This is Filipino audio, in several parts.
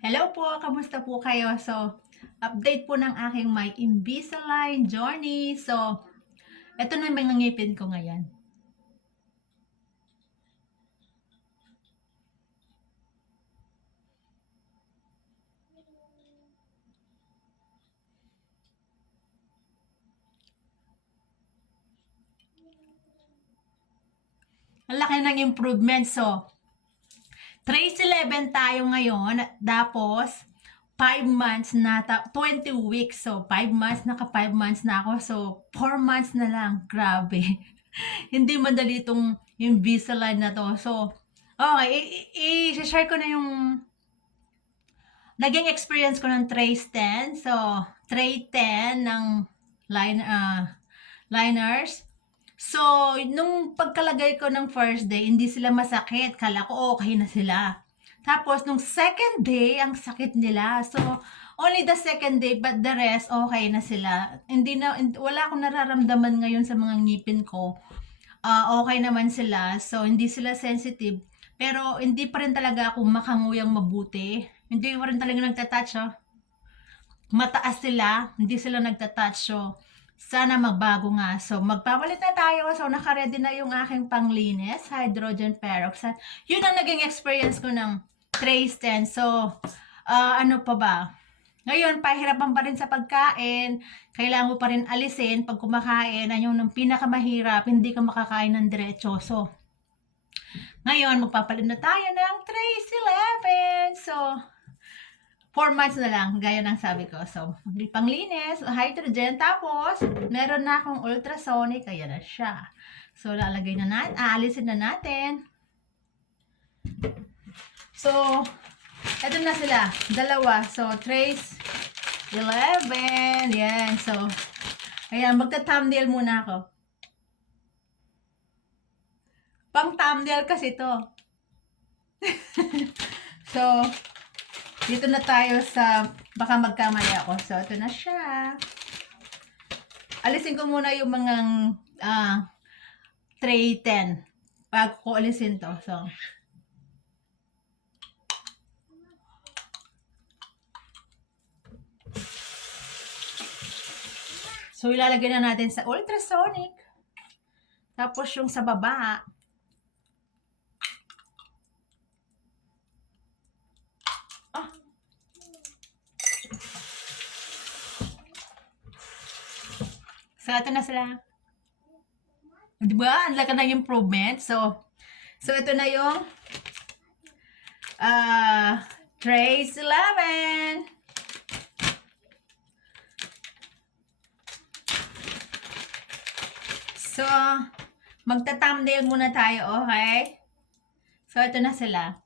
Hello po, kamusta po kayo? So, update po ng aking my Invisalign journey. So, eto na yung mga ngipin ko ngayon. Ang laki ng improvement. So, trace 11 tayo ngayon. Tapos, 5 months na, 20 weeks. So, 5 months, naka 5 months na ako. So, 4 months na lang. Grabe. Hindi madali itong Invisalign na to. So, okay, i-share ko na yung naging experience ko ng Trace 10. So, Tray 10 ng liners. So, nung pagkalagay ko ng first day, hindi sila masakit. Kala ko okay na sila. Tapos, nung second day, ang sakit nila. So, only the second day, but the rest, okay na sila. Wala akong nararamdaman ngayon sa mga ngipin ko. Okay naman sila. So, hindi sila sensitive. Pero, hindi pa rin talaga ako makanguyang mabuti. Hindi pa rin talaga nagtatouch, oh. Mataas sila, hindi sila nagtatouch. So, sana magbago nga. So, magpapalit na tayo. So, naka-ready na yung aking panglinis, hydrogen peroxide. Yun ang naging experience ko ng Trace 10. So, ano pa ba? Ngayon, pahirapan pa rin sa pagkain. Kailangan mo pa rin alisin pag kumakain. Ayun yung pinakamahirap, hindi ka makakain ng diretso. So, ngayon, magpapalit na tayo ng Trace 11. So, 4 months na lang, gaya ng sabi ko. So, panglinis, hydrogen, tapos, meron na akong ultrasonic, kaya na siya. So, lalagay na natin, aalisin na natin. So, eto na sila, dalawa. So, trace 11, yan. So, ayan, magta-thumbnail muna ako. Pang thumbnail kasi to. So, dito na tayo sa, baka magkamali ako. So, ito na siya. Alisin ko muna yung mga tray 10 bago ko alisin to. So, ilalagay na natin sa ultrasonic. Tapos yung sa baba, so, ito na sila. Di ba? Ang laki ng improvement. So, ito na yung Trace 11. So, magta-thumbnail muna tayo, okay? So, ito na sila.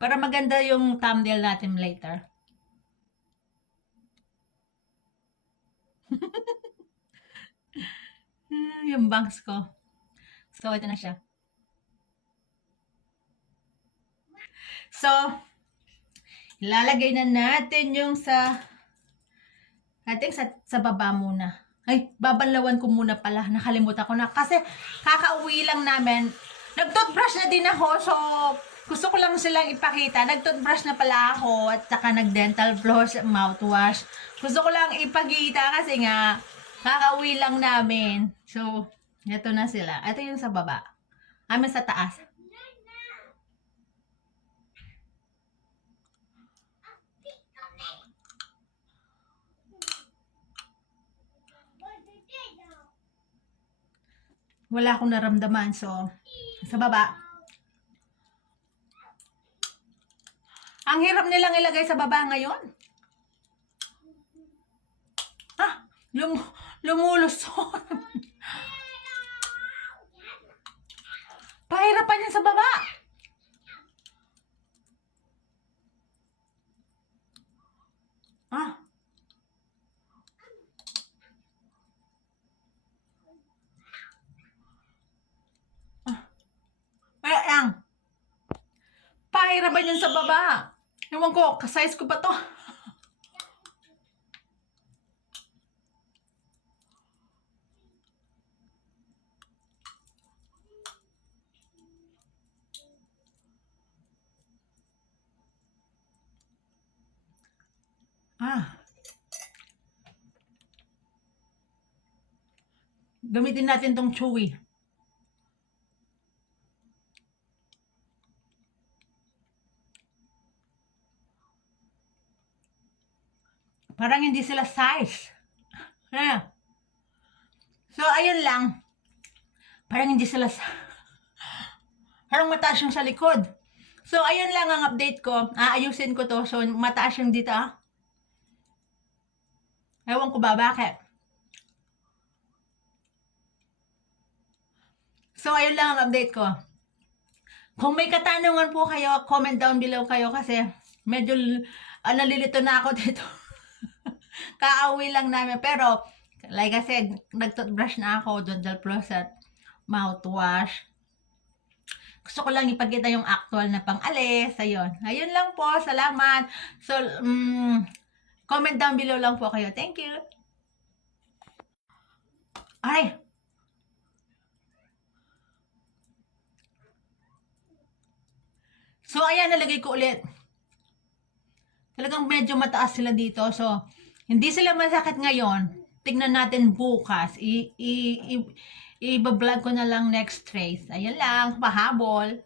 Para maganda yung thumbnail natin later. Yung bangs ko. So, ito na siya. So, ilalagay na natin yung sa baba muna. Ay, babanlawan ko muna pala. Nakalimutan ko na. Kasi, kakauwi lang namin. Nag-toothbrush na din ako. So, gusto ko lang silang ipakita. Nag-toothbrush na pala ako. At saka nag-dental floss, mouthwash. Gusto ko lang ipakita kasi nga, kakauwi lang namin. So, ito na sila. Ito yung sa baba. Amin sa taas. Wala akong naramdaman. So, sa baba. Ang hirap nilang ilagay sa baba ngayon. Lumulusot. Pahirapan yan sa baba. Ayan. Pahirapan yan sa baba. Ewan ko, kasize ko ba to? Gamitin natin tong chewy. Parang hindi sila size. Ayan. So, ayun lang. Parang hindi sila parang mataas yung sa likod. So, ayun lang ang update ko. Aayusin ko to. So, mataas yung dito. Ewan ko ba bakit. So, ayun lang ang update ko. Kung may katanungan po kayo, comment down below kayo kasi medyo nalilito na ako dito. Kaaway lang namin. Pero, like I said, nag-toothbrush na ako, dental floss at mouthwash. Gusto ko lang ipakita yung actual na pang-alis. Ayun. Ayun lang po. Salamat. So, comment down below lang po kayo. Thank you. Ay! So, ayan, nalagay ko ulit. Talagang medyo mataas sila dito. So, hindi sila masakit ngayon. Tignan natin bukas. I-vlog ko na lang next trace. Ayan lang, pahabol.